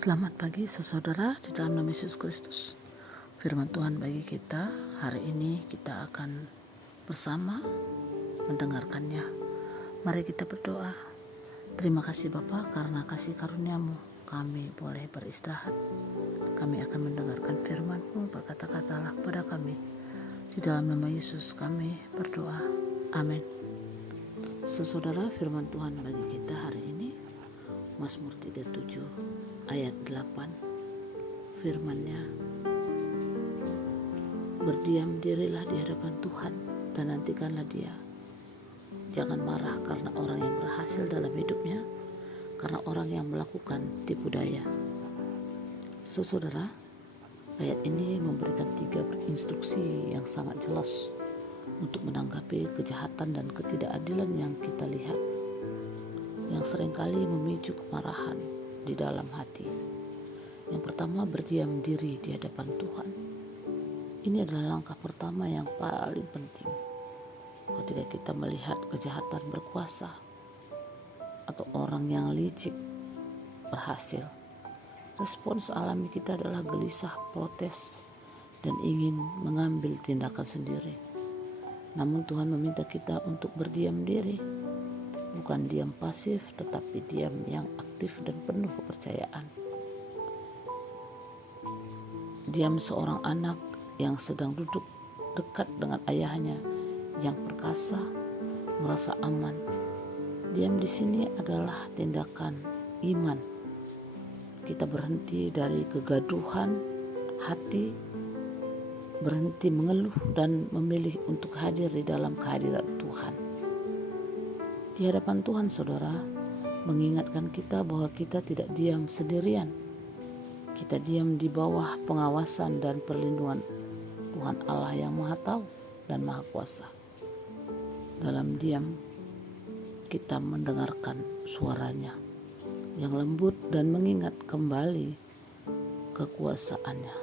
Selamat pagi saudara di dalam nama Yesus Kristus. Firman Tuhan bagi kita hari ini, kita akan bersama mendengarkannya. Mari kita berdoa. Terima kasih Bapa, karena kasih karunia-Mu kami boleh beristirahat. Kami akan mendengarkan firman-Mu, berkata-katalah kepada kami. Di dalam nama Yesus kami berdoa. Amin. Saudara, firman Tuhan bagi kita hari ini Mazmur 37 ayat 8. Firman-Nya, berdiam dirilah di hadapan Tuhan dan nantikanlah Dia. Jangan marah karena orang yang berhasil dalam hidupnya, karena orang yang melakukan tipu daya. Saudara, ayat ini memberikan 3 instruksi yang sangat jelas untuk menanggapi kejahatan dan ketidakadilan yang kita lihat, yang seringkali memicu kemarahan di dalam hati. Yang pertama, berdiam diri di hadapan Tuhan. Ini adalah langkah pertama yang paling penting. Ketika kita melihat kejahatan berkuasa atau orang yang licik berhasil, respons alami kita adalah gelisah, protes, dan ingin mengambil tindakan sendiri. Namun Tuhan meminta kita untuk berdiam diri, bukan diam pasif, tetapi diam yang aktif dan penuh kepercayaan. Diam seorang anak yang sedang duduk dekat dengan ayahnya yang perkasa, merasa aman. Diam di sini adalah tindakan iman. Kita berhenti dari kegaduhan hati, berhenti mengeluh dan memilih untuk hadir di dalam kehadiran Tuhan. Di hadapan Tuhan, saudara, mengingatkan kita bahwa kita tidak diam sendirian. Kita diam di bawah pengawasan dan perlindungan Tuhan Allah yang Maha Tahu dan Maha Kuasa. Dalam diam, kita mendengarkan suaranya yang lembut dan mengingat kembali kekuasaannya.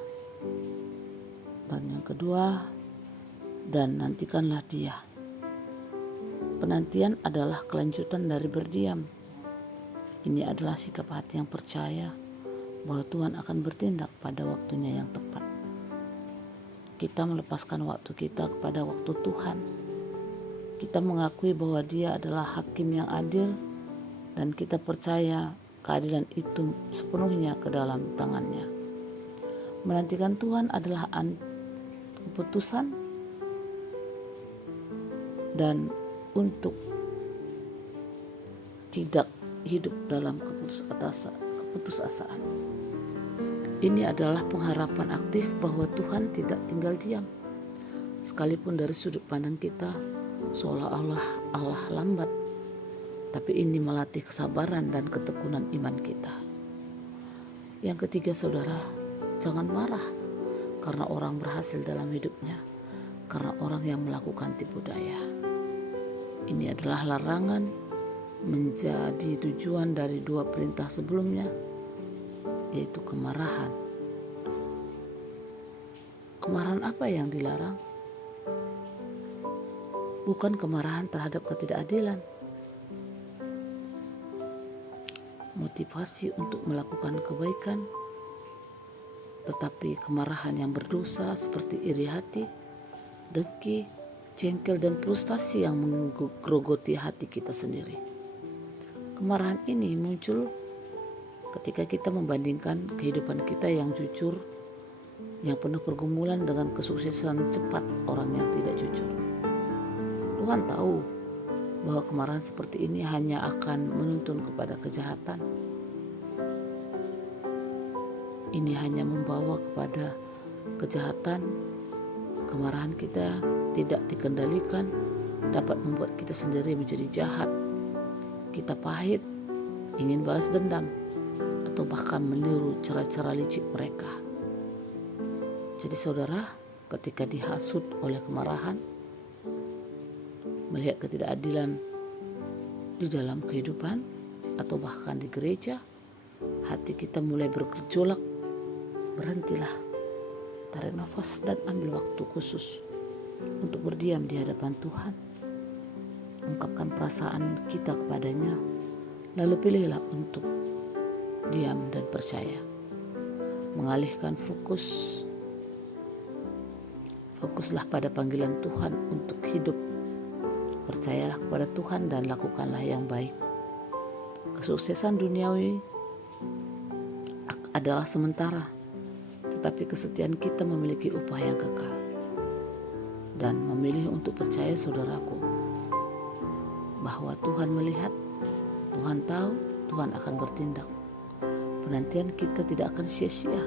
Dan yang kedua, dan nantikanlah Dia. Penantian adalah kelanjutan dari berdiam. Ini adalah sikap hati yang percaya bahwa Tuhan akan bertindak pada waktunya yang tepat. Kita melepaskan waktu kita kepada waktu Tuhan. Kita mengakui bahwa Dia adalah hakim yang adil, dan kita percaya keadilan itu sepenuhnya ke dalam tangan-Nya. Menantikan Tuhan adalah keputusan dan untuk tidak hidup dalam keputusasaan. Ini adalah pengharapan aktif bahwa Tuhan tidak tinggal diam. Sekalipun dari sudut pandang kita seolah-olah Allah lambat, tapi ini melatih kesabaran dan ketekunan iman kita. Yang ketiga, saudara, jangan marah karena orang berhasil dalam hidupnya, karena orang yang melakukan tipu daya. Ini adalah larangan menjadi tujuan dari 2 perintah sebelumnya, yaitu kemarahan. Kemarahan apa yang dilarang? Bukan kemarahan terhadap ketidakadilan. Motivasi untuk melakukan kebaikan, tetapi kemarahan yang berdosa seperti iri hati, dengki, jengkel dan frustasi yang menggerogoti hati kita sendiri. Kemarahan ini muncul ketika kita membandingkan kehidupan kita yang jujur, yang penuh pergumulan dengan kesuksesan cepat orang yang tidak jujur. Tuhan tahu bahwa kemarahan seperti ini hanya akan menuntun kepada kejahatan. Ini hanya membawa kepada kejahatan. Kemarahan kita tidak dikendalikan dapat membuat kita sendiri menjadi jahat. Kita pahit, ingin balas dendam, atau bahkan meniru cara-cara licik mereka. Jadi saudara, ketika dihasut oleh kemarahan, melihat ketidakadilan di dalam kehidupan atau bahkan di gereja, hati kita mulai bergejolak. Berhentilah, tarik nafas dan ambil waktu khusus untuk berdiam di hadapan Tuhan. Ungkapkan perasaan kita kepadanya, lalu pilihlah untuk diam dan percaya. Mengalihkan fokuslah pada panggilan Tuhan untuk hidup. Percayalah kepada Tuhan dan lakukanlah yang baik. Kesuksesan duniawi adalah sementara, tetapi kesetiaan kita memiliki upah yang kekal. Dan memilih untuk percaya, saudaraku, bahwa Tuhan melihat, Tuhan tahu, Tuhan akan bertindak. Penantian kita tidak akan sia-sia,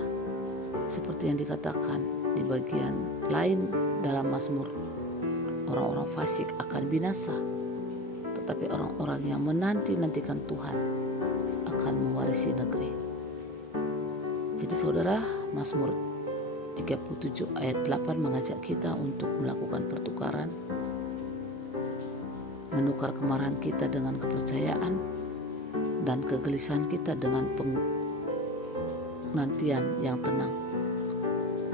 seperti yang dikatakan di bagian lain dalam Mazmur. Orang-orang fasik akan binasa, tetapi orang-orang yang menanti-nantikan Tuhan akan mewarisi negeri. Jadi saudara, Mazmur 37 ayat 8 mengajak kita untuk melakukan pertukaran, menukar kemarahan kita dengan kepercayaan dan kegelisahan kita dengan penantian yang tenang.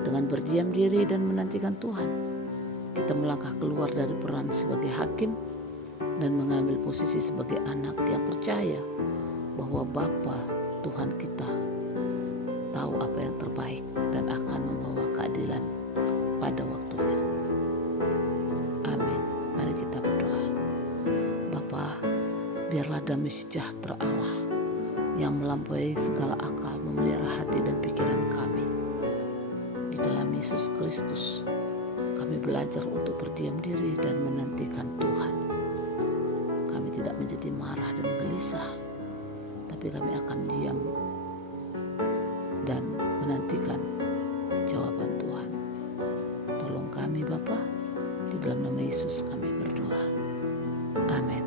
Dengan berdiam diri dan menantikan Tuhan, kita melangkah keluar dari peran sebagai hakim dan mengambil posisi sebagai anak yang percaya bahwa Bapa Tuhan kita tahu apa yang terbaik dan akan membawa keadilan pada waktunya. Amin. Mari kita berdoa. Bapa, biarlah damai sejahtera Allah yang melampaui segala akal memelihara hati dan pikiran kami. Di dalam Yesus Kristus, kami belajar untuk berdiam diri dan menantikan Tuhan. Kami tidak menjadi marah dan gelisah, tapi kami akan diam dan menantikan jawaban Tuhan. Tolong kami Bapa, di dalam nama Yesus kami berdoa. Amin.